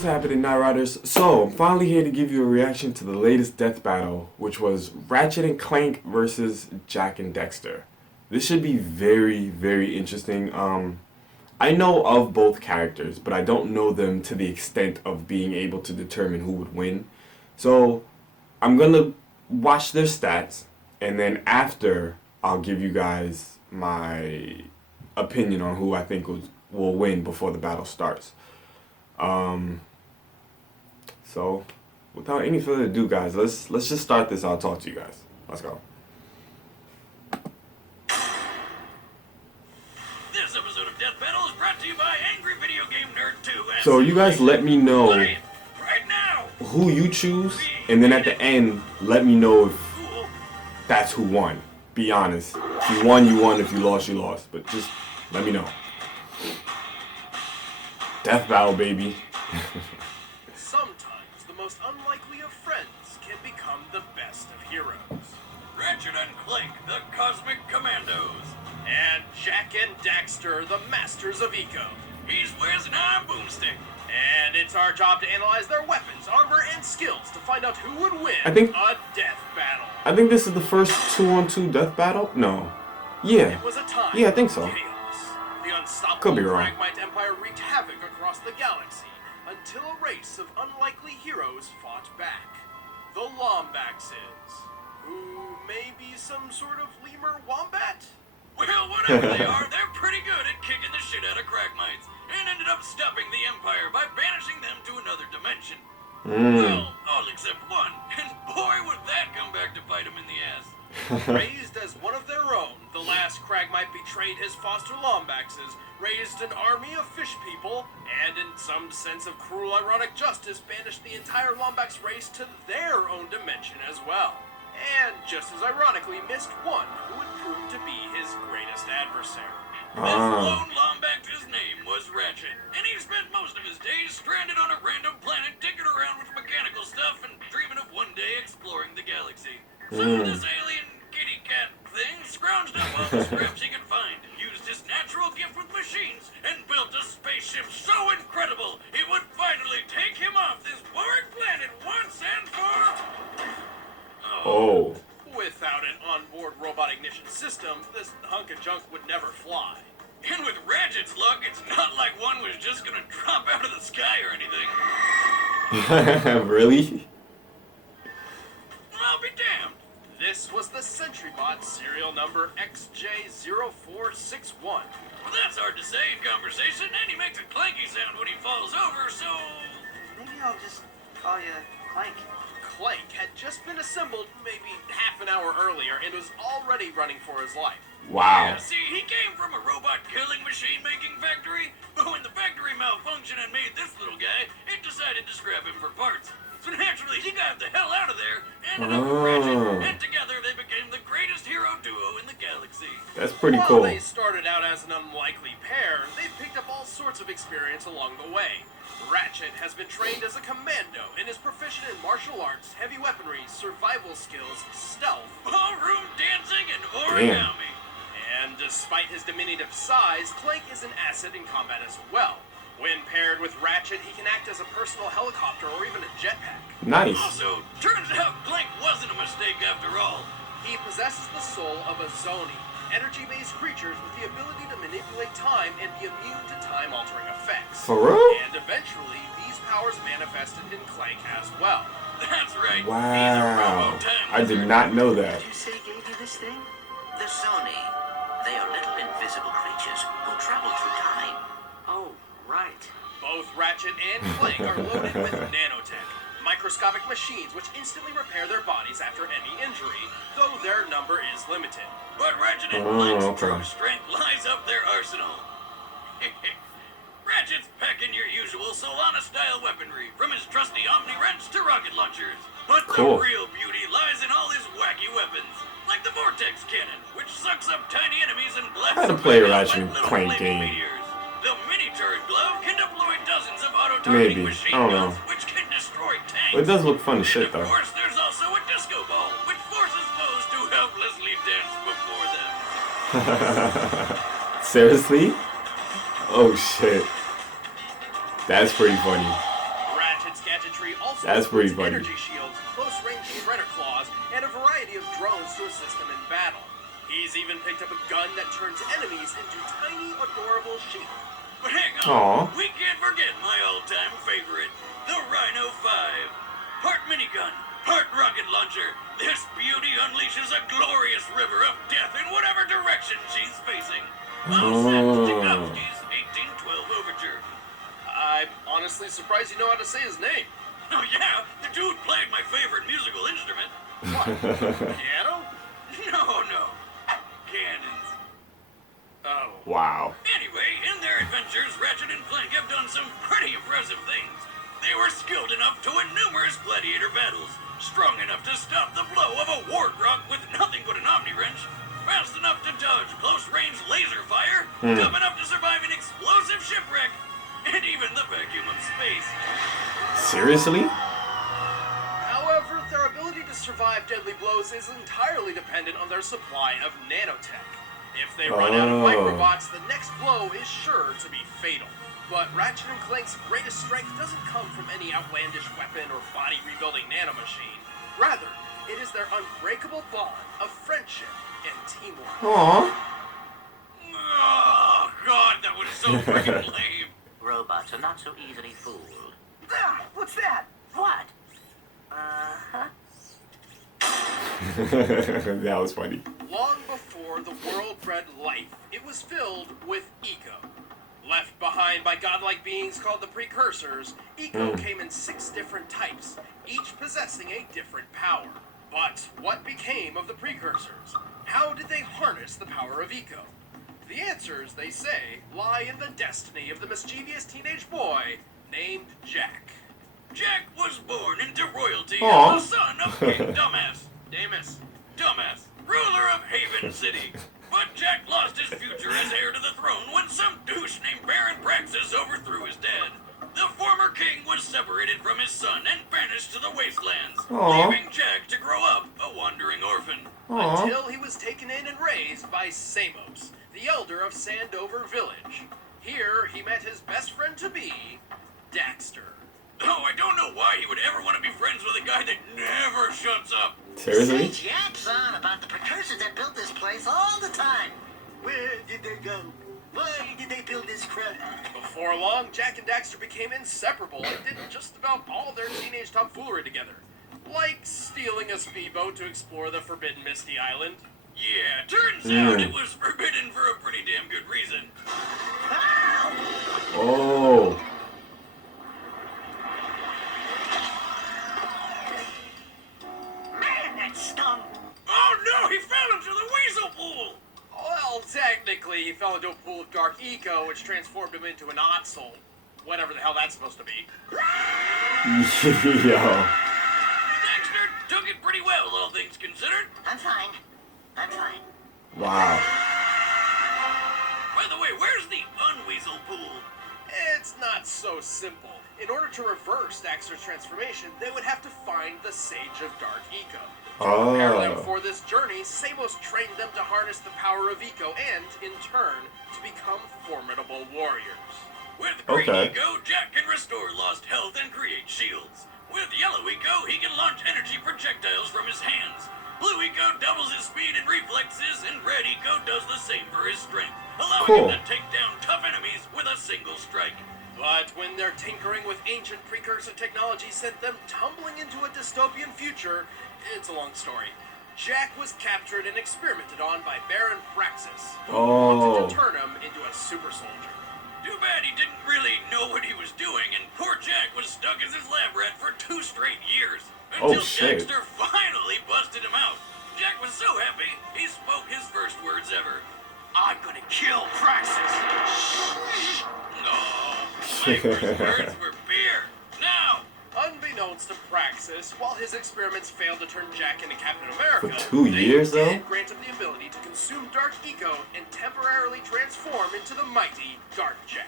What's happening, Night Riders? So, I'm finally here to give you a reaction to the latest death battle, which was Ratchet and Clank versus Jak and Daxter. This should be very, very interesting. I know of both characters, but I don't know them to the extent of being able to determine who would win. So, I'm gonna watch their stats, and then after, I'll give you guys my opinion on who I think will win before the battle starts. So without any further ado, guys, let's just start this. I'll talk to you guys. Let's go. This episode of Death Battle is brought to you by Angry Video Game Nerd 2. So you guys let me know right now who you choose, and then at the end, let me know if that's who won. Be honest. If you won, you won. If you lost, you lost. But just let me know. Death battle, baby. Sometimes the most unlikely of friends can become the best of heroes. Ratchet and Clank, the Cosmic Commandos. And Jak and Daxter, the masters of eco. He's Wiz and I'm Boomstick. And it's our job to analyze their weapons, armor, and skills to find out who would win I think- a death battle. I think this is the first 2-on-2 death battle. No. Yeah. It was a time Yeah, I think of so. chaos. The unstoppable Could be wrong. Fragmite Empire wreaked havoc across the galaxy until a race of unlikely heroes fought back. The Lombaxes, who may be some sort of lemur wombat? Well, whatever they are, they're pretty good at kicking the shit out of Cragmites, and ended up stopping the Empire by banishing them to another dimension. Well, all except one, and boy would that come back to bite him in the ass. Raised as one of their own, the last Cragmite betrayed his foster Lombaxes, raised an army of fish people, and in some sense of cruel ironic justice, banished the entire Lombax race to their own dimension as well. And just as ironically, missed one who would prove to be his greatest adversary. This lone Lombax's name was Ratchet, and he spent most of his days stranded on a random planet digging around with mechanical stuff and dreaming of one day exploring the galaxy. So this alien kitty cat thing scrounged up all the scraps he could find, used his natural gift with machines, and built a spaceship so incredible it would finally take him off this boring planet once and for... Oh. Without an onboard robot ignition system, this hunk of junk would never fly. And with Ratchet's luck, it's not like one was just gonna drop out of the sky or anything. Really? I'll be damned. This was the SentryBot serial number XJ0461. Well, that's hard to say in conversation, and he makes a clanky sound when he falls over, so... Maybe I'll just call you Clank. Clank had just been assembled maybe half an hour earlier and was already running for his life. Wow. Yeah, see, he came from a robot killing machine making factory, but when the factory malfunctioned and made this little guy, it decided to scrap him for parts. So naturally, he got the hell out of there, ended up with Ratchet, and together they became the greatest hero duo in the galaxy. That's pretty While cool. they started out as an unlikely pair, they picked up all sorts of experience along the way. Ratchet has been trained as a commando and is proficient in martial arts, heavy weaponry, survival skills, stealth, Ballroom dancing and origami. and despite his diminutive size, Clank is an asset in combat as well. When paired with Ratchet, he can act as a personal helicopter or even a jetpack. Nice. Also, turns out Clank wasn't a mistake after all. He possesses the soul of a Zoni, energy-based creatures with the ability to manipulate time and be immune to time-altering effects. For real? And eventually, these powers manifested in Clank as well. That's right. Wow. He's a robo-time I did wizard. not know that. Did you say he gave you this thing? The Sony. They are little invisible creatures who travel through time. Oh, right. Both Ratchet and Clank are loaded with nanotech, microscopic machines which instantly repair their bodies after any injury, though their number is limited. But Ratchet and Oh, Clank's okay. true strength lies up their arsenal. Ratchet's packing your usual Solana-style weaponry, from his trusty Omni wrench to rocket launchers. But Cool. the real beauty lies in all his wacky weapons, like the Vortex Cannon, which sucks up tiny enemies and blasts I had to them play a like Ratchet and little Clank flaming game. meteors. The mini-turret glove can deploy dozens of auto-targeting Maybe. machine I don't know. guns, which can destroy tanks. But it does look fun as And shit, of though. course, there's also a disco ball, which forces foes to helplessly dance before them. Seriously? Oh shit. That's pretty funny. That's pretty funny. Energy shields, close-range shredder claws, and a variety of drones to assist him in battle. He's even picked up a gun that turns enemies into tiny, adorable sheep. But hang Aw. on, we can't forget my all-time favorite, the Rhino 5. Part minigun, part rocket launcher, this beauty unleashes a glorious river of death in whatever direction she's facing. All set to Tchaikovsky's 1812 Overture. I'm honestly surprised you know how to say his name. Oh yeah, the dude played my favorite musical instrument. What? Piano? No. Cannons. Oh. Wow. Anyway, in their adventures, Ratchet and Clank have done some pretty impressive things. They were skilled enough to win numerous gladiator battles, strong enough to stop the blow of a warthog with nothing but an omni-wrench, fast enough to dodge close-range laser fire, dumb enough to survive an explosive shipwreck, and even the vacuum of space. Seriously? However, their ability to survive deadly blows is entirely dependent on their supply of nanotech. If they run out of microbots, the next blow is sure to be fatal. But Ratchet and Clank's greatest strength doesn't come from any outlandish weapon or body-rebuilding nanomachine. Rather, it is their unbreakable bond of friendship and teamwork. Aww. Oh, God, that was so freaking lame. Robots are not so easily fooled. Ah, what's that? What? Uh-huh. That was funny. Long before the world bred life, it was filled with eco. Left behind by godlike beings called the Precursors, eco came in 6 different types, each possessing a different power. But what became of the Precursors? How did they harness the power of eco? The answers, they say, lie in the destiny of the mischievous teenage boy named Jak. Jak was born into royalty Aw. as the son of King Dumbass, ruler of Haven City. But Jak lost his future as heir to the throne when some douche named Baron Praxis overthrew his dad. The former king was separated from his son and banished to the wastelands, Aw. leaving Jak to grow up a wandering orphan. Aww. Until he was taken in and raised by Samos, the elder of Sandover Village. Here, he met his best friend-to-be, Daxter. Oh, I don't know why he would ever want to be friends with a guy that never shuts up. Seriously? Say Jack's on about the precursors that built this place all the time. Where did they go? Why did they build this crap? Before long, Jak and Daxter became inseparable and did just about all their teenage tomfoolery together. Like stealing a speedboat to explore the forbidden Misty Island. Yeah, turns out it was forbidden for a pretty damn good reason. Oh. Man, that stung. Oh no, he fell into the weasel pool! Well, technically, he fell into a pool of dark eco, which transformed him into an Ottsel. Whatever the hell that's supposed to be. Yo. Daxter took it pretty well, all things considered. I'm fine. Wow. By the way, where's the unweasel pool? It's not so simple. In order to reverse Daxter's transformation, they would have to find the Sage of Dark Eco. To prepare them Oh. for this journey, Samos trained them to harness the power of Eco and, in turn, to become formidable warriors. With green Okay. Eco, Jak can restore lost health and create shields. With yellow Eco, he can launch energy projectiles from his hands. Blue Eco doubles his speed and reflexes, and red Eco does the same for his strength, allowing Cool. him to take down tough enemies with a single strike. But when their tinkering with ancient precursor technology sent them tumbling into a dystopian future, it's a long story. Jak was captured and experimented on by Baron Praxis, who wanted to turn him into a super soldier. Too bad he didn't really know what he was doing, and poor Jak was stuck as his lab rat for 2 straight years. Until shit. Daxter finally busted him out. Jak was so happy, he spoke his first words ever. I'm gonna kill Praxis. No, my first words were fear. Now, Unbeknownst to Praxis, while his experiments failed to turn Jak into Captain America, For 2 years, they though? did grant him the ability to consume Dark Eco and temporarily transform into the mighty Dark Jak.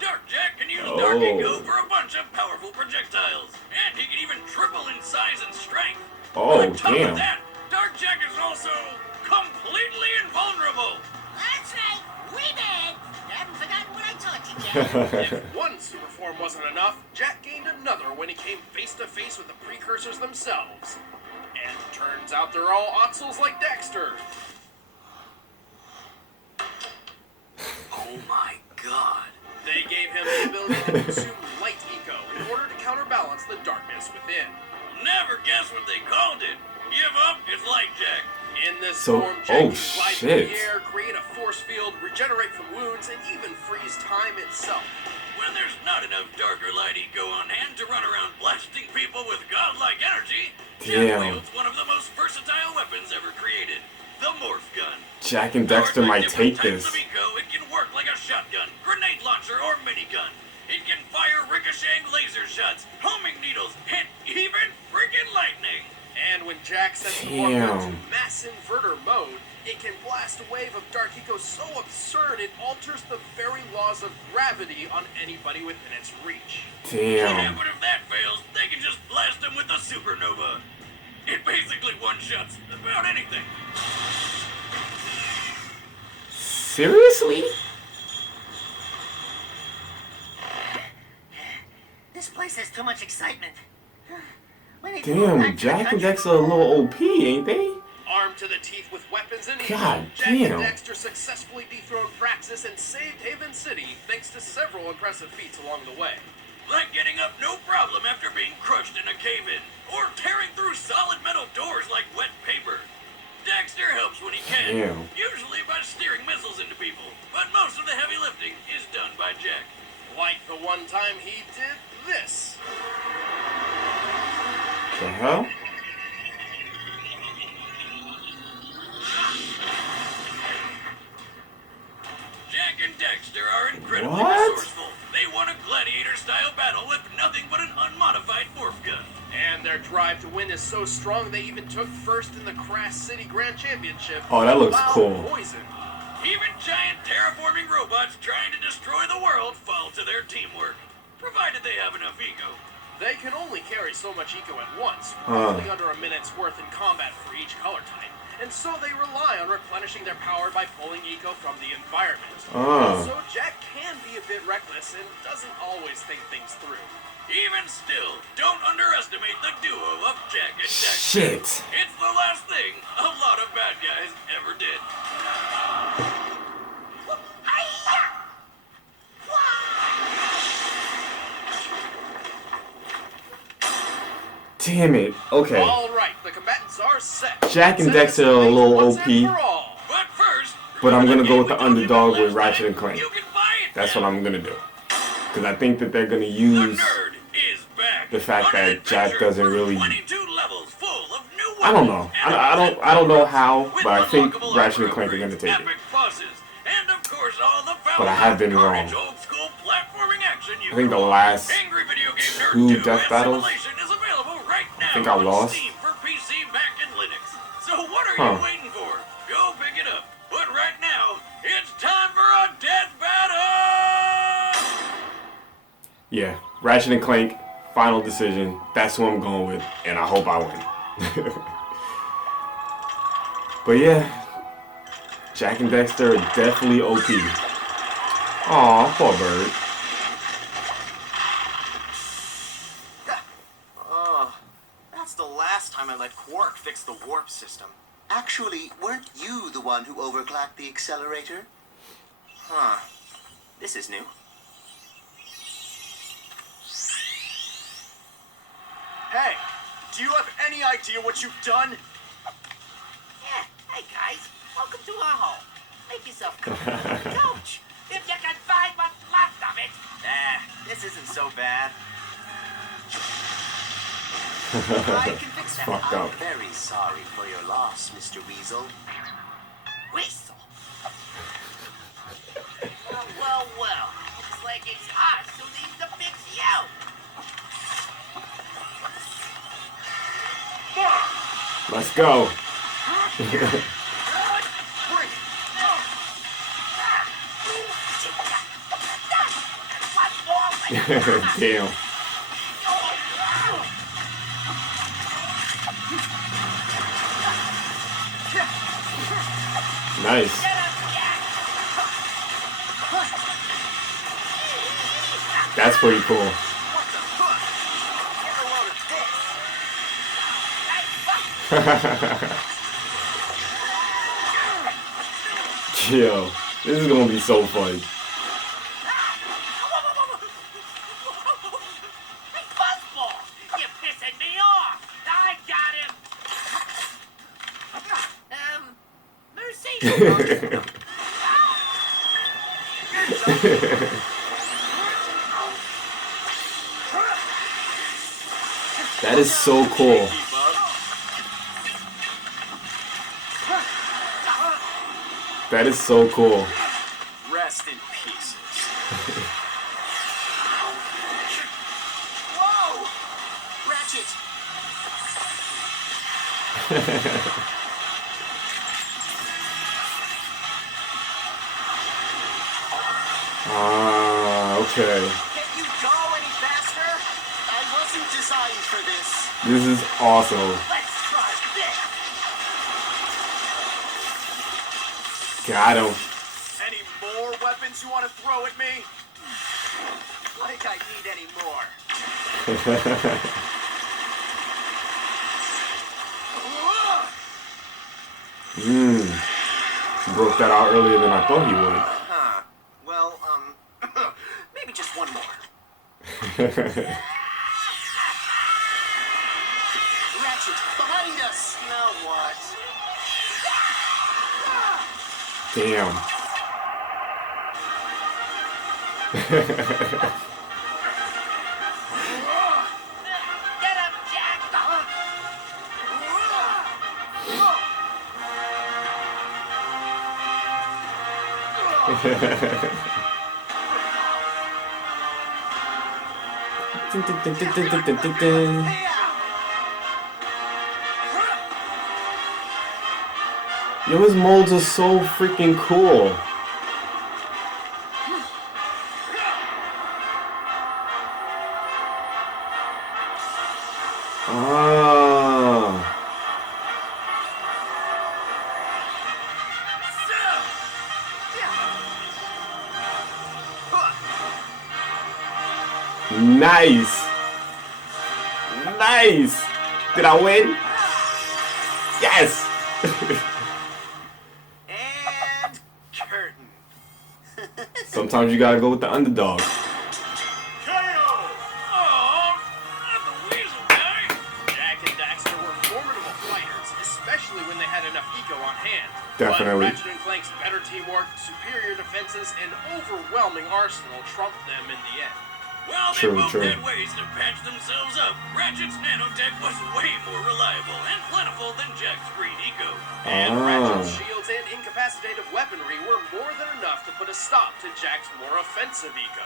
Dark Jak can use Dark Eco Oh. for a bunch of powerful projectiles, and he can even triple in size and strength. Oh, On top damn. of that, Dark Jak is also completely invulnerable. That's right. We did. Haven't forgotten what I taught you, Jack. If one super form wasn't enough, Jak gained another when he came face to face with the precursors themselves. And turns out they're all Otzels like Daxter. Oh my god. They gave him the ability to consume light eco in order to counterbalance the darkness within. Never guess what they called it. Give up, it's like Jak. In this So- form, Jak oh, can glide through shit. the air, create a force field, regenerate from wounds, and even freeze time itself. When there's not enough darker light eco on hand to run around blasting people with godlike energy, Jak Damn. wields one of the most versatile weapons ever created, the Morph Gun. Jak and Powered Dexter by might different take types this. of eco, it can work like a shotgun, grenade launcher, or minigun. It can fire ricocheting laser shots, homing needles, and even freaking lightning. And when Jak sets the Morph Gun to Damn. mass inverter mode, it can blast a wave of dark eco so absurd it alters the very laws of gravity on anybody within its reach. Yeah, Damn. but if that fails, they can just blast them with a supernova. It basically one-shots about anything. Seriously? This place has too much excitement. When they go Damn, back to the Jak and country- Dexter are a little OP, ain't they? Armed to the teeth with weapons and God Jak damn. and Daxter successfully dethroned Praxis and saved Haven City thanks to several impressive feats along the way. Like getting up no problem after being crushed in a cave-in, or tearing through solid metal doors like wet paper. Daxter helps when he can, Damn. usually by steering missiles into people, but most of the heavy lifting is done by Jak. Like the one time he did this. The hell? Jak and Daxter are incredibly What? resourceful. They won a gladiator-style battle with nothing but an unmodified morph gun. And their drive to win is so strong they even took first in the Crash City Grand Championship. Oh, that looks while cool. Poisoned. Even giant terraforming robots trying to destroy the world fall to their teamwork, provided they have enough ego. They can only carry so much eco at once, Huh. roughly under a minute's worth in combat for each color type. And so they rely on replenishing their power by pulling eco from the environment. Ah. So Jak can be a bit reckless and doesn't always think things through. Even still, don't underestimate the duo of Jak and Daxter. Shit. It's the last thing a lot of bad guys ever did. Damn it. Okay. All right, the combatants are set. Jak and Set Dexter are a little once OP. and for all. But first, But I'm gonna go with we the told you underdog about with last Ratchet time. and Clank. You can buy it That's now. what I'm gonna do. Because I think that they're gonna The use. nerd is back. the fact On an that Jak adventure doesn't through really- 22 levels full of new I don't know. weapons, I don't know how, with but I think unlockable Ratchet and armor Clank are gonna upgrades, take it. epic bosses, and of course all the But I have been Carnage wrong. old school platforming action you I think the can last Angry Video Game Nerd 2 2 death battles, Simulation is available right now I think I on lost. Steam for PC, Mac, and Linux. So what are Huh. you waiting for? Go pick it up. But right now, it's time for a death battle! Yeah, Ratchet and Clank, final decision. That's who I'm going with, and I hope I win. But yeah, Jak and Dexter are definitely OP. Aw, poor bird. That's the last time I let Quark fix the warp system. Actually, weren't you the one who overclocked the accelerator? Huh. This is new. Hey, do you have any idea what you've done? Yeah, hey guys, welcome to our home. Make yourself comfortable. Coach, if you can find what's left of it. This isn't so bad. I can fix that. fucked I'm up. very sorry for your loss, Mr. Weasel. Whistle. Well. Looks like it's us who needs to fix you. Let's go. Damn. Nice. That's pretty cool. Yo, this is gonna be so fun. Hey, Fuzzball! You're pissing me off! I got him! Mercy! That is so cool. That is so cool. Rest in pieces. Whoa! Ratchet! Okay. Can you go any faster? I wasn't designed for this. This is awesome. Let's try this! Got him. Any more weapons you want to throw at me? Like I need any more. Broke that out earlier than I thought he would. Huh. Well, maybe just one more. Ratchet, behind us! Now what? Damn. Get him, Jack! Yo, his molds are so freaking cool. Ah. Nice. Nice. Did I win? Yes. And curtain. Sometimes you gotta go with the underdog. Oh, not the weasel guy. Jak and Daxter were formidable fighters, especially when they had enough eco on hand. Definitely. But Ratchet and Clank's better teamwork, superior defenses, and overwhelming arsenal trumped them in the end. Well, they both had ways to patch themselves up. Ratchet's nanotech was way more reliable and plentiful than Jak's green eco. And Ratchet's shields and incapacitative weaponry were more than enough to put a stop to Jak's more offensive eco.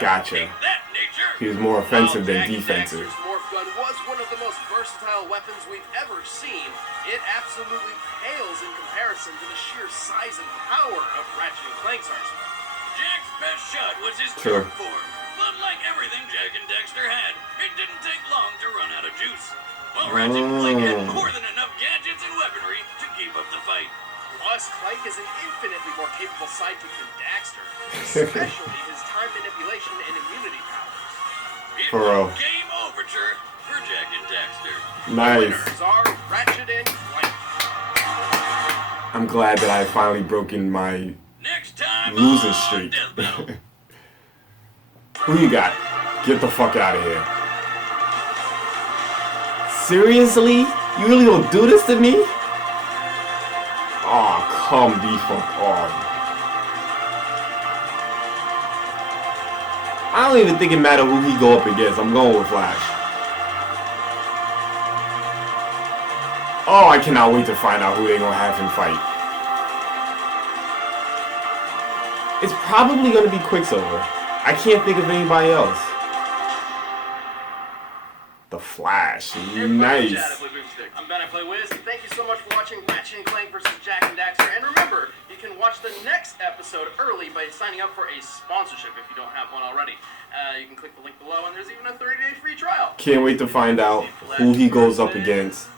Gotcha. Take that, nature. He was more offensive than While Jak and defensive. Daxter's morph gun was one of the most versatile weapons we've ever seen, it absolutely pales in comparison to the sheer size and power of Ratchet and Clank's arsenal. Jak's best shot was his Sure. dark form. But like everything Jak and Daxter had, it didn't take long to run out of juice. Well, Ratchet and Clank had more than enough gadgets and weaponry to keep up the fight. Plus, Clank is an infinitely more capable sidekick than Daxter, especially his time manipulation and immunity powers. It For was real. game overture for Jak and Daxter. Nice. Winners are Ratchet and Clank. I'm glad that I finally broken my Next time losing on streak. Death Battle. Who you got? Get the fuck out of here. Seriously? You really gonna do this to me? Aw, come the fuck on. I don't even think it matter who he go up against. I'm going with Flash. Oh, I cannot wait to find out who they gonna have him fight. It's probably gonna be Quicksilver. I can't think of anybody else. The Flash. Nice. I'm Ben, I Play Wiz, and thank you so much for watching Ratchet and Clank vs. Jak and Daxter. And remember, you can watch the next episode early by signing up for a sponsorship if you don't have one already. You can click the link below, and there's even a 30-day free trial. Can't wait to find out who he goes up against.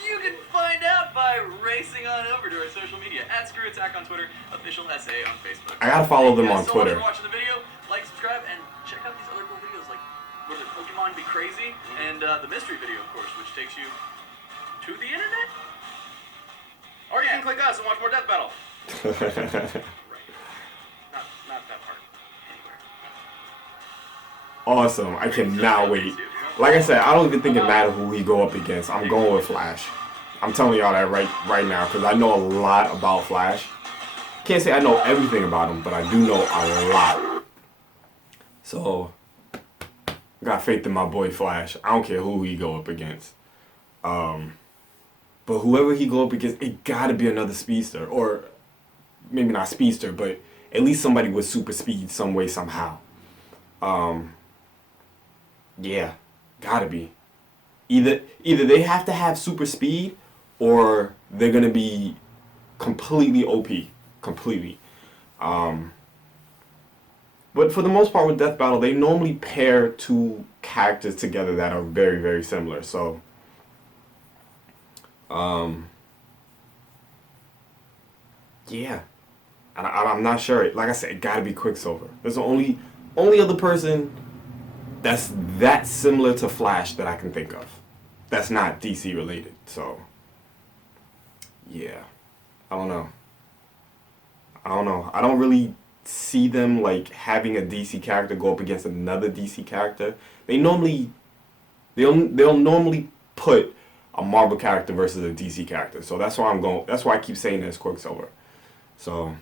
You can find out by racing on over to our social media at Screw Attack on Twitter, official SA on Facebook. I gotta follow them on Thank you guys so much Twitter. for watching the video. Like, subscribe, and check out these other cool videos like what is it, Pokemon Be Crazy, and the mystery video, of course, which takes you to the internet. Or you can click us and watch more Death Battle. Right. Not that part. Anywhere. Awesome. I cannot wait. Like I said, I don't even think it matters who we go up against. I'm going with Flash. I'm telling y'all that right now because I know a lot about Flash. Can't say I know everything about him, but I do know a lot. So, got faith in my boy Flash. I don't care who he go up against. But whoever he go up against, it gotta be another speedster. Or maybe not speedster, but at least somebody with super speed some way, somehow. Yeah, gotta be. Either they have to have super speed or they're gonna be completely OP. Completely. But for the most part with Death Battle, they normally pair two characters together that are very, very similar. So, yeah. I'm not sure. Like I said, it gotta be Quicksilver. There's the only other person that's that similar to Flash that I can think of. That's not DC related. So, yeah. I don't know. I don't really see them like having a DC character go up against another DC character. They'll normally put a Marvel character versus a DC character. So that's why I keep saying that it's Quicksilver. So,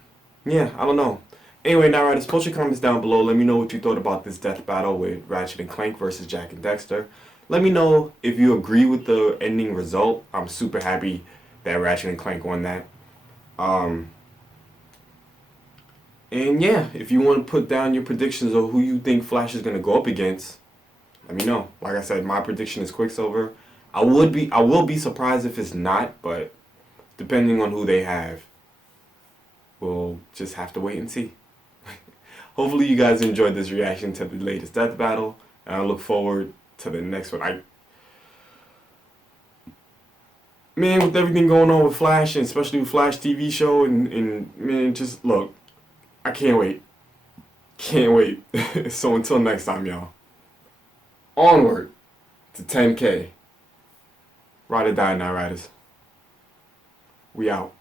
yeah, I don't know. Anyway, now, writers, post your comments down below. Let me know what you thought about this death battle with Ratchet and Clank versus Jak and Daxter. Let me know if you agree with the ending result. I'm super happy that Ratchet and Clank won that. And yeah, if you want to put down your predictions of who you think Flash is going to go up against, let me know. Like I said, my prediction is Quicksilver. I will be surprised if it's not, but depending on who they have, we'll just have to wait and see. Hopefully you guys enjoyed this reaction to the latest death battle, and I look forward to the next one. Man, with everything going on with Flash, and especially with Flash TV show, and man, just look, I can't wait. Can't wait. So until next time, y'all. Onward to 10K. Ride or die, Night Riders. We out.